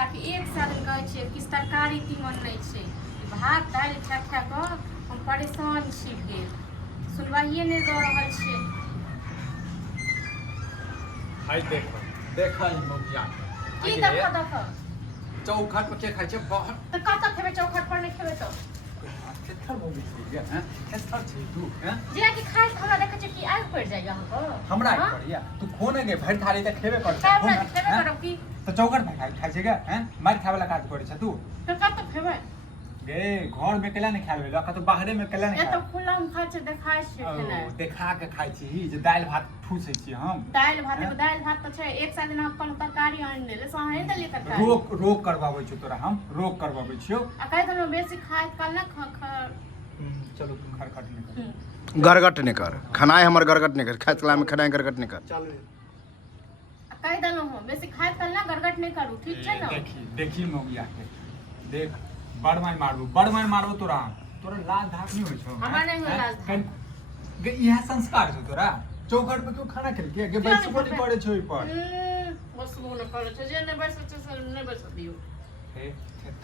मनीषा के एक साल कहै छियै कि तरकारी तीमन नहीं छै भात दाल खा खा के हम परेशान छी भेल सुनवाइए नहीं दऽ रहल छै हाय देखा मुखिया की देख चौखट पर के खाइ छै बहुत तो कत खेबे चौखट पर नहीं खेबे तो केतना मोगी छै हैं केतना छै तू हैं जे कि खाइ हमरा देखै छै कि आग पड़ जाय यहाँ पर हमरा आइ पड़िया तू खोने गे भरि थाली त खेबे कर खेबे करब की तो चौखट पर खाइ छै गे हैं मार खाय वाला काज करै छ तू तो कत खेबे गे घर में केला नहीं खाबे लका तो बाहरे में केला नहीं ए तो खुला में खाइ छै देखाइ छै खेना देखा के खाइ छी जे दाल भात ठूसै छी हम दाल भात तो छै एक साल दिन अपन तरकारी आनि ले से अहाँ देलिए तरकारी रोक करवाबै छी तोरा हम रोक करवाबै छियो आ कहि देलौ बेसी खाइ कल ना चलो तुम खरखट नहीं कर गरगट नहीं कर खानाए हमर गरगट नहीं कर खाइत कला में खानाए गरगट नहीं कर चलो कहि देलौ हम बेसी खाइ कल ना गरगट नहीं करू ठीक छै ना देखी मौगिया के देख बड़ मारबो तोरा लाज धाक नहीं होय छौ हमरा नहीं होय लाज धाक गे इहा संस्कार छौ तोरा चौखट पे क्यों खाना खेल के गे बैसबो नहीं करे छौ ई पर बस मोन करे छै जे नहीं बैसै छै से नहीं बैस दियो हे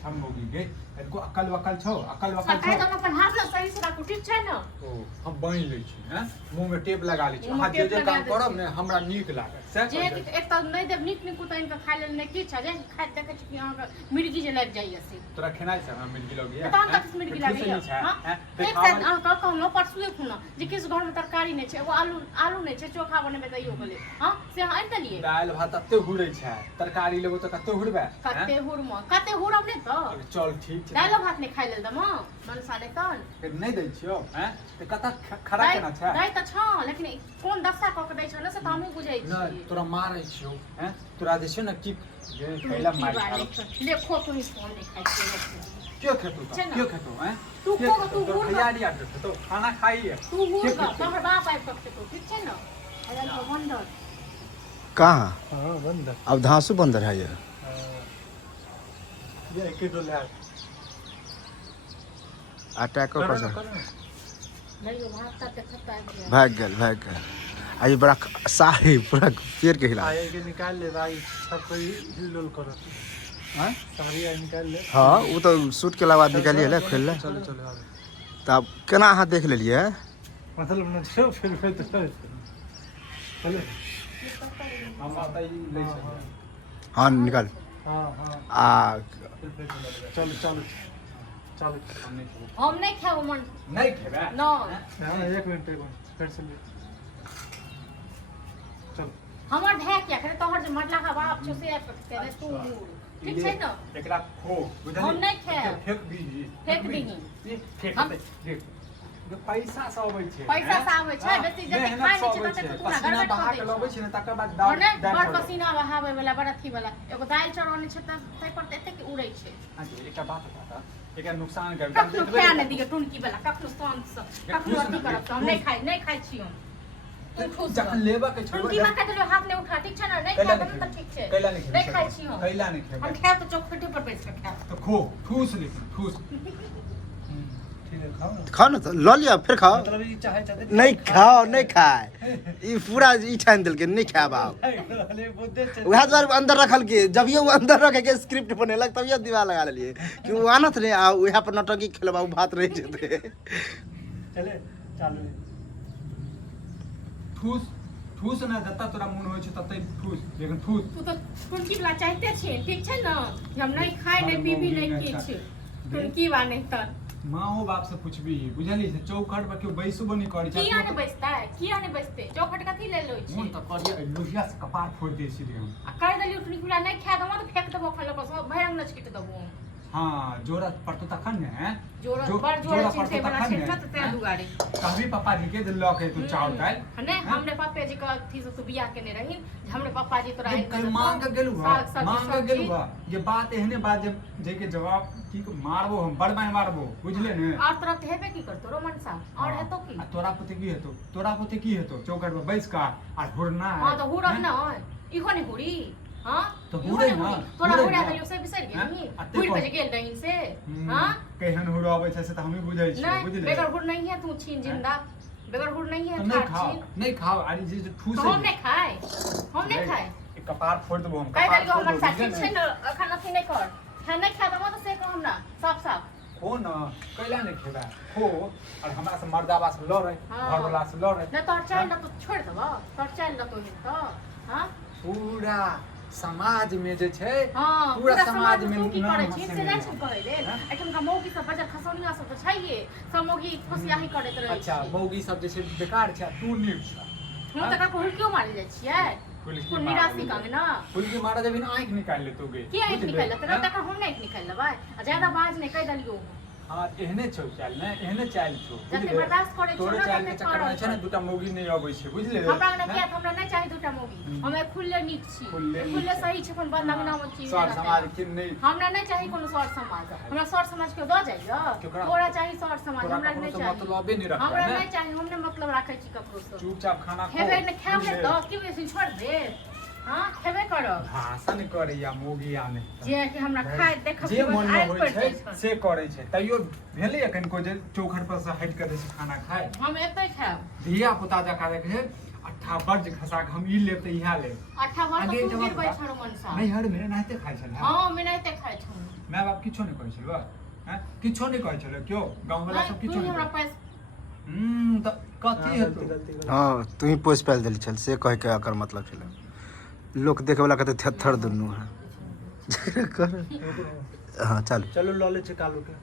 थम मौगी गे इनको अकल वकल छौ कहि देलौ अपन हाथ ना सही से राखू ठीक छै ना ओ हम बांध लै छी हैं मुंह में टेप लगा लै छी हाथ जे काम करब ने हमरा नीक लागत से जे एक त नहीं देब नीक उताइन के खाइ लेल नहीं की छ जे खाइ देखै छी कि अहाँ के मिर्गी जे लाग जाइए से तोरा खेनाइ से हमरा मिर्गी लग गया तहन तक मिर्गी लागैए हां एक साथ अहाँ कहलौ परसुए खुना जे किस घर में तरकारी नहीं छै एगो आलू नहीं छै चोखा बनेबे तइयो गेलै हां से अहाँ आनि देलिए दाल भात कते हुरै छै तरकारी लेबो त कते हुरबे कते हुरब नहीं तो चल ठीक छै दाल भात नहीं खाइ लेल दम मनसा नहीं तन नहीं दै छियो हैं त कता खड़ा केना छै दाइ त छ लेकिन कोन दशा क के दै छ न से त हमहु बुझै छी नहीं तोरा मारै छियो हैं तोरा जे छै न की कैला मार देखो तू फोन नहीं खाइ छै क्यों खेतो हैं तू हुर तैयारी आ तो खाना खाई है तू हुर तोहर बाप आइ के खेतो ठीक छै न अगर तो बंदर कहाँ हां बंदर अब धांसू बंदर है ये के तो ले अटैक कर नहीं वो भाग के खत्ता गया भाग गल आई बड़ा साही पूरा पेड़ के हिला आए के निकाल ले भाई सब कोई हिलडोल करो हां सारी आई निकाल ले हाँ वो तो शूट के बाद निकालिए ले खोल ले चलो तब केना अहाँ देख लेलिए मतलब न छो फिर तो चलो हम आता ही ले चलो हाँ निकाल हां आ चलो हम नहीं खाओ मन नहीं खेबे नो हां एक मिनट फिर से चल हमर भै क्या करे तोहर जे मरला का बाप छो से करे तू ठीक छै न एकरा खो बुझली हम नहीं खाए फेंक दी फेंक दी फेंक दे देख जो पैसा से आबै छै पैसा से आबै छै बेसी जते खाइ नै छै तते तू ना पसीना गड़बड़ बहा कर के दे लबै छै न तकर बाद दाल बड़ पसीना बहावे वाला बड़ अथी वाला एगो दाल चढ़ाने छै त तै पर एते के उड़ै छै हां जी एकटा बात बता एकरा नुकसान कर कखनो खाए नै दिए टुनकी वाला कखनो शांत से कखनो अथी करब हम नहीं खाइ छी हम जखन लेबा के छोड़ टुनकी में कतलो हाथ नै उठा ठीक छै न नहीं खाए त ठीक छै कैला नहीं खाइ छी हम कैला नहीं खेबे हम खाए त चौखटे पर बैस के खाए तो खो ठूस ले ठूस ठीक है खाओ ना तो लो लिया फिर खाओ मतलब ई चाहे नहीं खाओ नहीं खाए ई पूरा ई ठान दिल के नहीं खाए बाप वह द्वार अंदर रखल के जब ये वो अंदर रखे के स्क्रिप्ट बनेलक तब ये दीवार लगा लिए कि वो आनत नहीं आ वहाँ पर नटकी खेलबा भात नहीं जेते चले चालू ठूस ना जता तोरा मन होय छै तते ठूस लेकिन ठूस तू तो टुनकी वाला चाहते छै ठीक छै न हम नहीं खाए नहीं पीबी नहीं की छै टुनकी वाला नहीं त माँ हो बाप से पूछबी बुझली से चौखट पर क्यों बैसबो नहीं करी छै किया नहीं बैसते चौखट कथी ले लो छी मन त करिया लोहिया से कपार फोड़ दे छी हम आ कर देलियो टुनकी वाला नहीं खाए दम तो फेंक देबो खलो बस भयंग न छीट देबो हां जोरा पड़तो तखन ने जोरा छीटे वाला छीट ते दुआरे कहबी पापा जी के दिल लके तू चावल काल नहीं हमरे पापा जी का थी से तू बियाह केने रही हमरे पापा जी तोरा मांग गेलु ये बात एहने बात जे के जवाब ठीक मारबो हम बड़ मार मारबो बुझले ने और तोरा हेबे की करतो रोमन सा और हेतो की तोरा पुते की हेतो चौखट पर बैस का आ हुरना हां तो हुरब ना इहो नहीं हुरी हां तो हुरे ना तोरा हुरा त से बिसर गेली हुर पे गेल रही से हां केहन हुर आबै छै से त हमें बुझै छी बुझले बेगर हुर नहीं है तू छीन जिंदा बेगर हुर नहीं है नहीं खाओ अरे जे ठूस हम नहीं खाए कपार फोड़ देबो हम कह देलियो हमर साथी छै न अखन अथी नहीं कर खाना नहीं खा दो तो से कहो हमरा साफ साफ हो न कैला नहीं खेबा हो और हमरा से मर्दावा से लड़े हाँ। घर वाला से लड़े ना तोर चाइल तो छोड़ देबो तोर चाइल तो ही तो हां पूरा समाज में जे छै हां पूरा समाज में की नाम करे छी से हँसेने नहीं छै। छी कहै ले एठम का मौगी सब बजा खसौनिया सब तो छैहे सब मौगी खुशियाही करैत रहै अच्छा मौगी सब जे छै बेकार छै तू नीक छै हम तक को क्यों मारे जाय छियै फुलकी कोन निराशी कांग ना फुलकी मारा जब आंख निकाल ले तू गे की आंख निकाल ले तक तक हम नहीं निकाल लेबै आ ज्यादा बाज नहीं कह दलियो हां एहने छौ चाल ने एहने चाल छौ जते बर्दाश्त करे छौ तोरे ना चाल तते के चक्कर में छै ने दूटा मौगी नहीं आबै छै बुझले हमरा ने किया हमरा नहीं चाहि दूटा मौगी हमे खुले नीक छी खुले सही छै कोन बदनामी नाम छी सर समाज के नहीं हमरा नहीं चाहि कोनो सर समाज हमरा सर समाज के द जाइयो तोरा चाहि सर समाज हमरा नहीं चाहि मतलबे नहीं रखबा हमरा नहीं चाहि हमने मतलब राखै छी ककरो से चुपचाप खाना खा खेबे ने खाओगे तो की बेसी छोड़ दे हां खेबे करो भाषण करे या मौगी आने जे कि हमरा खाय देखब जे मन में होय छै से करे छै तैयो भेले एखन को जे चौखर पर से हट के से खाना खाए हम एतै खाब धिया पुता जका देखे अट्ठा वर्ज खसा के हम ई लेब त इहा लेब 18 वर्ष आगे तू जवाब गिरबै बता। छरो मनसा नहीं हर मेरे नाते खाइ छल हां मैं नहीं खाय छु माय बाप किछो नहीं कहै छल हैं किछो नहीं कहै छल क्यों गांव वाला सब किछो हमरा नहीं पास त कथी हेतौ हाँ तू ही पोस पाल दिल चल से कह के एकर मतलब छल लोग देखे वाला कहते थर दुनू है हाँ चल चलो लॉले कालू के